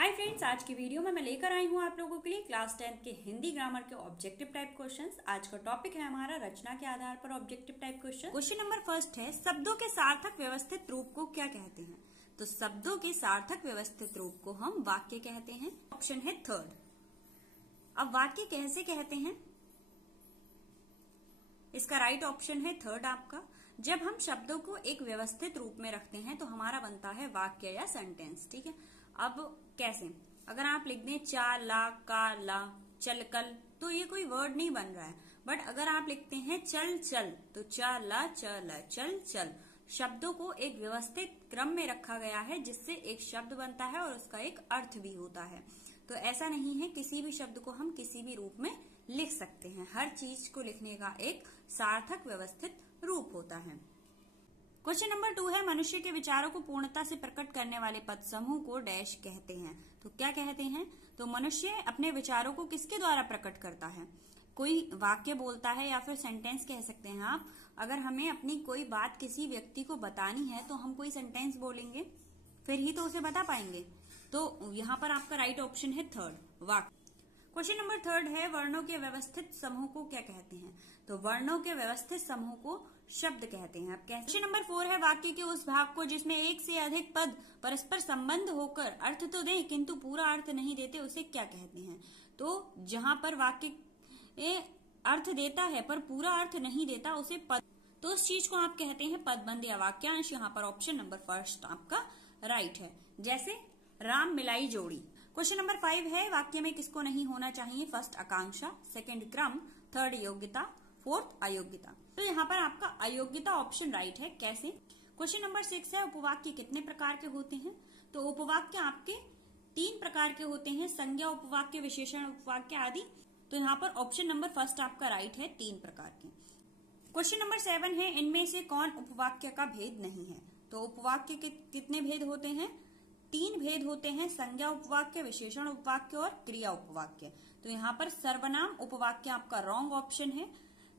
Hi friends, आज की video में मैं लेकर आई हूँ आप लोगों के लिए क्लास 10 के हिंदी ग्रामर के ऑब्जेक्टिव टाइप क्वेश्चंस। आज का टॉपिक है हमारा रचना के आधार पर objective type question. Question number first है, शब्दों के सार्थक व्यवस्थित रूप को क्या कहते हैं? तो शब्दों के सार्थक व्यवस्थित रूप को हम वाक्य कहते हैं। ऑप्शन है थर्ड। अब वाक्य कैसे कहते हैं? इसका राइट ऑप्शन है थर्ड आपका। जब हम शब्दों को एक व्यवस्थित रूप में रखते हैं तो हमारा बनता है वाक्य या सेंटेंस। ठीक है, अब कैसे? अगर आप लिख दें चाला, काला, चलकल, तो ये कोई वर्ड नहीं बन रहा है। बट अगर आप लिखते हैं चल चल, तो चाला, चल, चल चल, शब्दों को एक व्यवस्थित क्रम में रखा गया है जिससे एक शब्द बनता है और उसका एक अर्थ भी होता है। तो ऐसा नहीं है किसी भी शब्द को हम किसी भी रूप में लिख सकते हैं। हर चीज को लिखने का एक सार्थक व्यवस्थित रूप होता है। क्वेश्चन नंबर 2 है, मनुष्य के विचारों को पूर्णता से प्रकट करने वाले पद समूह को डैश कहते हैं। तो क्या कहते हैं? तो मनुष्य अपने विचारों को किसके द्वारा प्रकट करता है? कोई वाक्य बोलता है या फिर सेंटेंस कह सकते हैं आप। अगर हमें अपनी कोई बात किसी व्यक्ति को बतानी है तो हम कोई सेंटेंस बोलेंगे, फिर ही तो उसे बता पाएंगे। तो यहाँ पर आपका राइट ऑप्शन है थर्ड, वाक्य। क्वेश्चन नंबर 3 है, वर्णों के व्यवस्थित समूह को क्या कहते हैं? तो वर्णों के व्यवस्थित समूह को शब्द कहते हैं। अब क्वेश्चन नंबर 4 है, वाक्य के उस भाग को जिसमें एक से अधिक पद परस्पर संबंध होकर अर्थ तो दें किंतु पूरा अर्थ नहीं देते, उसे क्या कहते हैं? तो जहां पर वाक्य अर्थ देता है पर पूरा अर्थ नहीं देता, उसे पद, तो उस चीज को आप कहते हैं पदबंध या वाक्यांश। यहाँ पर ऑप्शन नंबर फर्स्ट आपका राइट है। जैसे राम मिलाई जोड़ी। क्वेश्चन नंबर 5 है, वाक्य में किसको नहीं होना चाहिए? फर्स्ट आकांक्षा, सेकंड क्रम, थर्ड योग्यता, फोर्थ अयोग्यता। तो यहाँ पर आपका अयोग्यता ऑप्शन राइट है। कैसे? क्वेश्चन नंबर 6 है, उपवाक्य कितने प्रकार के होते हैं? तो उपवाक्य आपके 3 प्रकार के होते हैं, संज्ञा उपवाक्य, विशेषण उपवाक्य आदि। तो यहाँ पर ऑप्शन नंबर फर्स्ट आपका राइट है, 3 प्रकार के। क्वेश्चन नंबर 7 है, इनमें से कौन उपवाक्य का भेद नहीं है? तो उपवाक्य के कितने भेद होते हैं? 3 भेद होते हैं, संज्ञा उपवाक्य, विशेषण उपवाक्य और क्रिया उपवाक्य। तो यहाँ पर सर्वनाम उपवाक्य आपका रॉन्ग ऑप्शन है।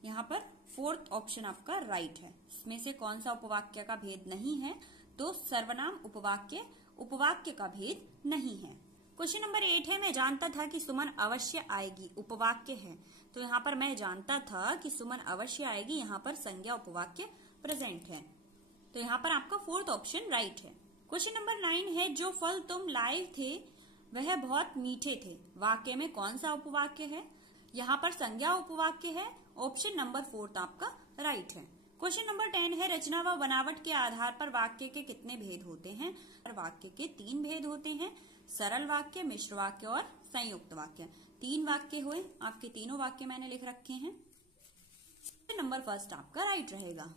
यहाँ पर फोर्थ ऑप्शन आपका राइट है। इसमें से कौन सा उपवाक्य का भेद नहीं है? तो सर्वनाम उपवाक्य उपवाक्य का भेद नहीं है। क्वेश्चन नंबर 8 है, मैं जानता था कि सुमन अवश्य आएगी, उपवाक्य है। तो यहाँ पर मैं जानता था कि सुमन अवश्य आएगी, यहाँ पर संज्ञा उपवाक्य प्रेजेंट है। तो यहाँ पर आपका फोर्थ ऑप्शन राइट है। क्वेश्चन नंबर 9 है, जो फल तुम लाए थे वह बहुत मीठे थे, वाक्य में कौन सा उपवाक्य है? यहाँ पर संज्ञा उपवाक्य है। ऑप्शन नंबर 4 आपका राइट है। क्वेश्चन नंबर 10 है, रचना व बनावट के आधार पर वाक्य के कितने भेद होते हैं? वाक्य के 3 भेद होते हैं, सरल वाक्य, मिश्र वाक्य और संयुक्त वाक्य। 3 वाक्य हुए, आपके तीनों वाक्य मैंने लिख रखे हैं। नंबर फर्स्ट आपका राइट रहेगा।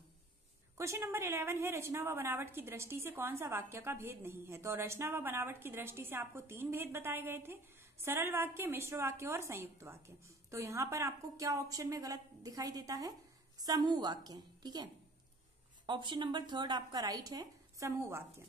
क्वेश्चन नंबर 11 है, रचना व बनावट की दृष्टि से कौन सा वाक्य का भेद नहीं है? तो रचना व बनावट की दृष्टि से आपको 3 भेद बताए गए थे, सरल वाक्य, मिश्र वाक्य और संयुक्त वाक्य। तो यहाँ पर आपको क्या ऑप्शन में गलत दिखाई देता है? समूह वाक्य। ठीक है, ऑप्शन नंबर 3 आपका राइट है, समूह वाक्य।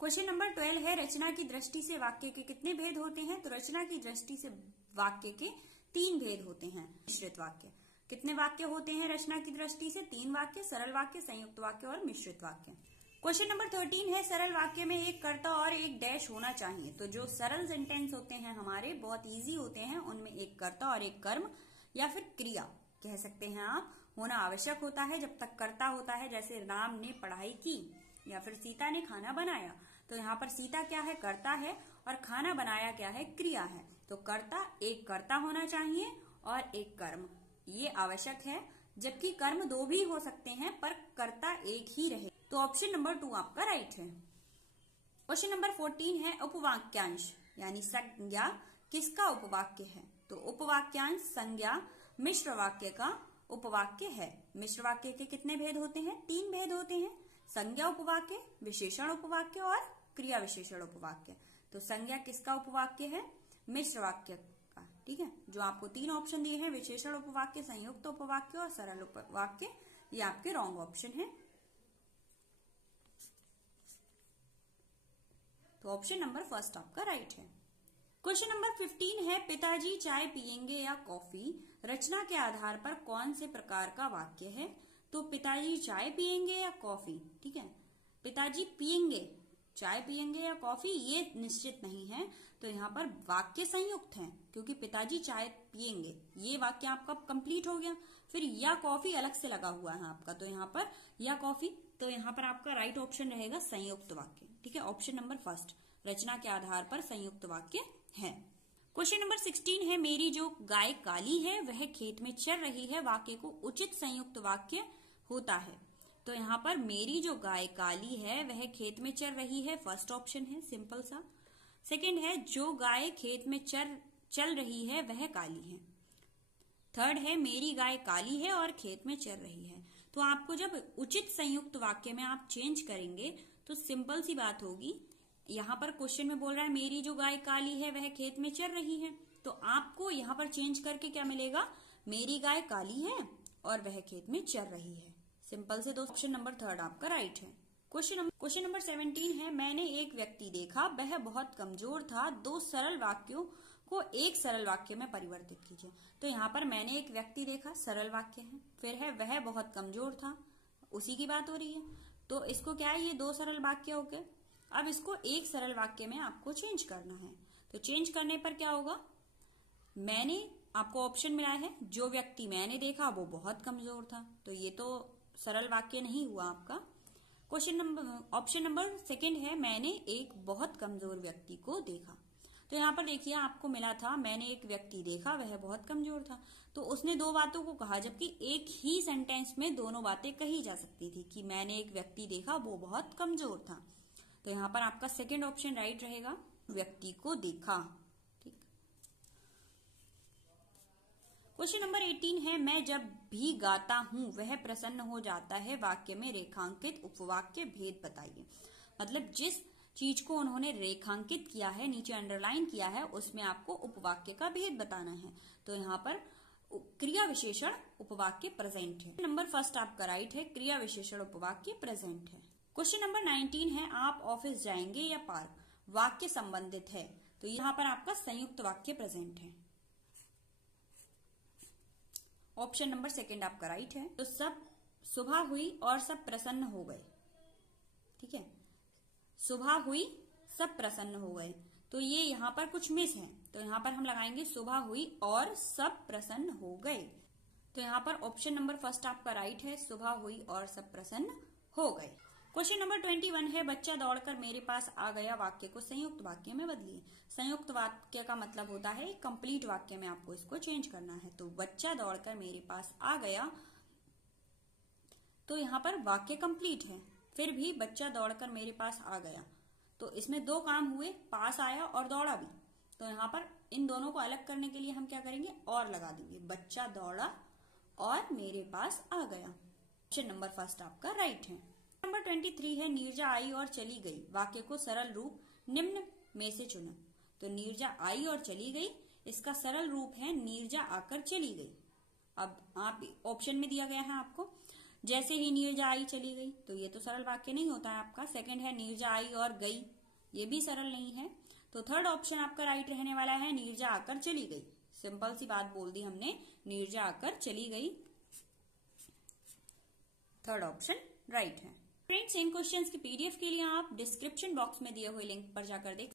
क्वेश्चन नंबर 12 है, रचना की दृष्टि से वाक्य के कितने भेद होते हैं? तो रचना की दृष्टि से वाक्य के 3 भेद होते हैं। मिश्रित वाक्य कितने वाक्य होते हैं रचना की दृष्टि से? 3 वाक्य, सरल वाक्य, संयुक्त वाक्य और मिश्रित वाक्य। क्वेश्चन नंबर 13 है, सरल वाक्य में एक कर्ता और एक डैश होना चाहिए। तो जो सरल सेंटेंस होते हैं हमारे बहुत इजी होते हैं, उनमें एक कर्ता और एक कर्म या फिर क्रिया कह सकते हैं आप, होना आवश्यक होता है। जब तक कर्ता होता है, जैसे राम ने पढ़ाई की या फिर सीता ने खाना बनाया, तो यहाँ पर सीता क्या है? कर्ता है, और खाना बनाया क्या है? क्रिया है। तो कर्ता, एक कर्ता होना चाहिए और एक कर्म, ये आवश्यक है। जबकि कर्म 2 भी हो सकते हैं पर कर्ता एक ही रहे। तो ऑप्शन नंबर 2 आपका राइट है। क्वेश्चन नंबर 14 है, उपवाक्यांश यानी संज्ञा किसका उपवाक्य है? तो उपवाक्यांश संज्ञा मिश्र वाक्य का उपवाक्य है। मिश्र वाक्य के कितने भेद होते हैं? 3 भेद होते हैं, संज्ञा उपवाक्य, विशेषण उपवाक्य और क्रिया विशेषण उपवाक्य। तो संज्ञा किसका उपवाक्य है? मिश्र वाक्य का। ठीक है, जो आपको 3 ऑप्शन दिए हैं, विशेषण उपवाक्य, संयुक्त उपवाक्य और सरल उपवाक्य, ये आपके रॉन्ग ऑप्शन है। तो ऑप्शन नंबर फर्स्ट आपका राइट है। क्वेश्चन नंबर 15 है, पिताजी चाय पियेंगे या कॉफी, रचना के आधार पर कौन से प्रकार का वाक्य है? तो पिताजी चाय पियेंगे या कॉफी। ठीक है, पिताजी पियेंगे चाय पियेंगे या कॉफी ये निश्चित नहीं है, तो यहाँ पर वाक्य संयुक्त है क्योंकि पिताजी चाय पियेंगे, ये वाक्य आपका कंप्लीट हो गया। फिर या कॉफी अलग से लगा हुआ है आपका, तो यहाँ पर या कॉफी, तो यहाँ पर आपका राइट ऑप्शन रहेगा संयुक्त वाक्य। ठीक है, ऑप्शन नंबर फर्स्ट रचना के आधार पर संयुक्त वाक्य है। क्वेश्चन नंबर 16 है मेरी जो गाय काली है वह खेत में चर रही है, वाक्य को उचित संयुक्त वाक्य होता है। तो यहाँ पर मेरी जो गाय काली है वह खेत में चर रही है, फर्स्ट ऑप्शन है, सिंपल सा। सेकंड है जो गाय खेत में चल रही है वह काली है। थर्ड है मेरी गाय काली है और खेत में चर रही है। तो आपको जब उचित संयुक्त वाक्य में आप चेंज करेंगे तो सिंपल सी बात होगी, यहाँ पर क्वेश्चन में बोल रहा है मेरी जो गाय काली है वह खेत में चर रही है, तो आपको यहाँ पर चेंज करके क्या मिलेगा, मेरी गाय काली है और वह खेत में चर रही है। सिंपल से दो, ऑप्शन नंबर थर्ड आपका राइट है। क्वेश्चन नंबर 17 है मैंने एक व्यक्ति देखा वह बहुत कमजोर था, दो सरल वाक्यों को एक सरल वाक्य में परिवर्तित कीजिए। तो यहाँ पर मैंने एक व्यक्ति देखा सरल वाक्य है, फिर है वह बहुत कमजोर था, उसी की बात हो रही है, तो इसको क्या है, ये दो सरल वाक्य हो गए। अब इसको एक सरल वाक्य में आपको चेंज करना है, तो चेंज करने पर क्या होगा, मैंने आपको ऑप्शन मिला है जो व्यक्ति मैंने देखा वो बहुत कमजोर था, तो ये तो सरल वाक्य नहीं हुआ आपका। ऑप्शन नंबर सेकंड है मैंने एक बहुत कमजोर व्यक्ति को देखा। तो यहाँ पर देखिए आपको मिला था मैंने एक व्यक्ति देखा वह बहुत कमजोर था, तो उसने दो बातों को कहा, जबकि एक ही सेंटेंस में दोनों बातें कही जा सकती थी कि मैंने एक व्यक्ति देखा वो बहुत कमजोर था। तो यहाँ पर आपका सेकंड ऑप्शन राइट रहेगा, व्यक्ति को देखा। ठीक। क्वेश्चन नंबर 18 है मैं जब भी गाता हूं वह प्रसन्न हो जाता है, वाक्य में रेखांकित उपवाक्य भेद बताइए। मतलब जिस चीज को उन्होंने रेखांकित किया है, नीचे अंडरलाइन किया है, उसमें आपको उपवाक्य का भेद बताना है। तो यहाँ पर क्रिया विशेषण उपवाक्य प्रेजेंट है। नंबर फर्स्ट आपका राइट है, क्रिया विशेषण उपवाक्य प्रेजेंट है। क्वेश्चन नंबर 19 है आप ऑफिस जाएंगे या पार्क, वाक्य संबंधित है, तो यहाँ पर आपका संयुक्त वाक्य प्रेजेंट है। ऑप्शन नंबर सेकंड आपका राइट है। तो सब सुबह हुई और सब प्रसन्न हो गए। ठीक है, सुबह हुई सब प्रसन्न हो गए, तो ये यहाँ पर कुछ मिस है, तो यहाँ पर हम लगाएंगे सुबह हुई और सब प्रसन्न हो गए। तो यहाँ पर ऑप्शन नंबर फर्स्ट आपका राइट है, सुबह हुई और सब प्रसन्न हो गए। क्वेश्चन नंबर 21 है बच्चा दौड़कर मेरे पास आ गया, वाक्य को संयुक्त वाक्य में बदलिए। संयुक्त वाक्य का मतलब होता है कंप्लीट वाक्य में आपको इसको चेंज करना है। तो बच्चा दौड़कर मेरे पास आ गया, तो यहाँ पर वाक्य कंप्लीट है, फिर भी बच्चा दौड़कर मेरे पास आ गया, तो इसमें दो काम हुए, पास आया और दौड़ा भी। तो यहाँ पर इन दोनों को अलग करने के लिए हम क्या करेंगे, और लगा देंगे, बच्चा दौड़ा और मेरे पास आ गया। ऑप्शन नंबर फर्स्ट आपका राइट है। नंबर 23 है नीरजा आई और चली गई, वाक्य को सरल रूप निम्न में से चुनो। तो नीरजा आई और चली गई, इसका सरल रूप है नीरजा आकर चली गई। अब आप ऑप्शन में दिया गया है आपको, जैसे ही नीरजा आई चली गई, तो ये तो सरल वाक्य नहीं होता है आपका। सेकंड है नीरजा आई और गई, ये भी सरल नहीं है। तो थर्ड ऑप्शन आपका राइट रहने वाला है, नीरजा आकर चली गई। सिंपल सी बात बोल दी हमने, नीरजा आकर चली गई, थर्ड ऑप्शन राइट है। फ्रेंड्स, इन क्वेश्चंस की पीडीएफ के लिए आप डिस्क्रिप्शन बॉक्स में दिए हुए लिंक पर जाकर देख